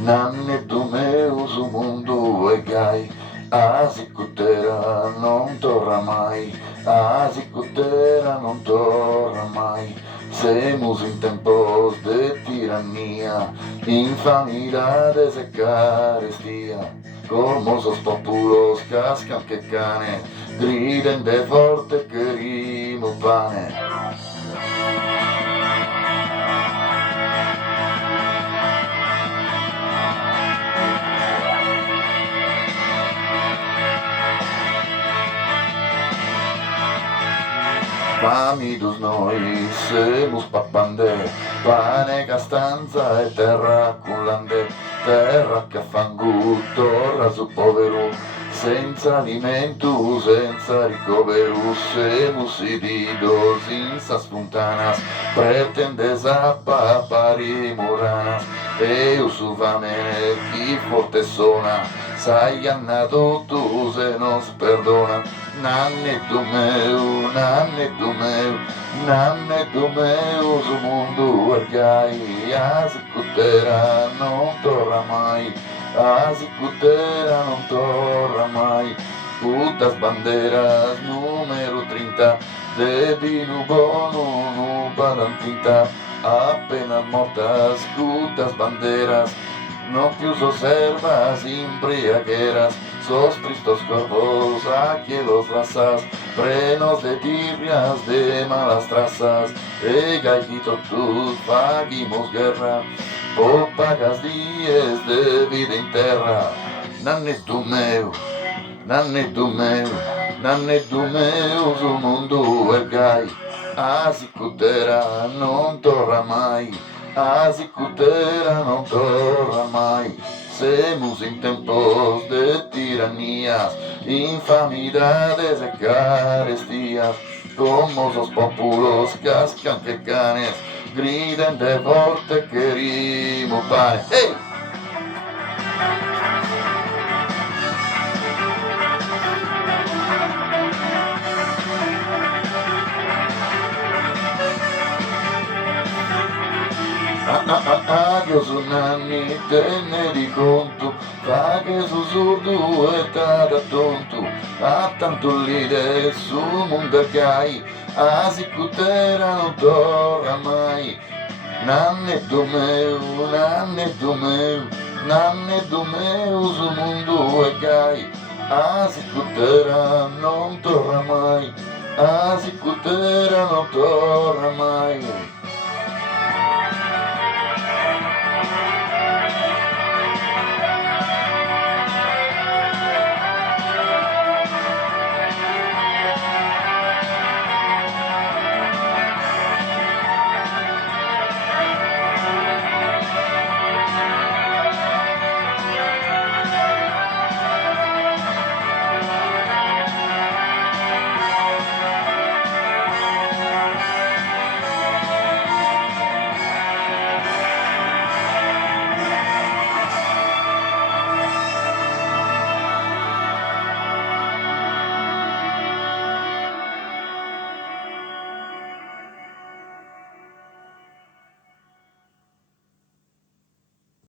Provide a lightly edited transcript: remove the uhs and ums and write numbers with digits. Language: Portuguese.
nannetu meu, o mundo é gai. A zicutera não torna mai, a zicutera não torna mai. Semos em tempos de tirania, infamidades e carestia. Como os populos cascan que cane, griden de forte querimo pane. Famidos nós, semos papandè, pane castanza e terra cullande, terra che fangu, torra su povero, senza alimento, senza ricovero, semos ididos, insas puntanas, pretendes a papari moranas, eu suvamene, chi forte sona, sai annato tu se nos perdona. Nannetu meu, nannetu meu, nannetu meu, o mundo é gai, a zicutera não torna mai, a zicutera não torna mai. Putas bandeiras, número 30, de vino bono no balantinta, apenas mortas, putas bandeiras, no più servas embriagueras, sos tristos corpos aquí los lazas, frenos de tirrias de malas trazas, e gallito tus paguimos guerra, por pagas dias de vida en terra. Nannetu meu, nannetu meu, nannetu meu, o mundo é gai, a zicutera não torna mai, a zicutera não torna mai. Semos em tempos de tiranias, infamidades e carestias, como os populos cascan que canes, griden de forte querimo pane. Hey! Adiós nanni, tenne di conto, fa che sussurro e tada tonto, a tanto lide su mondo gai, a zicutera non torna mai. Nannetu meu, nannetu meu, nannetu meu, su mundo é gai, a zicutera non torna mai, a zicutera non torna mai.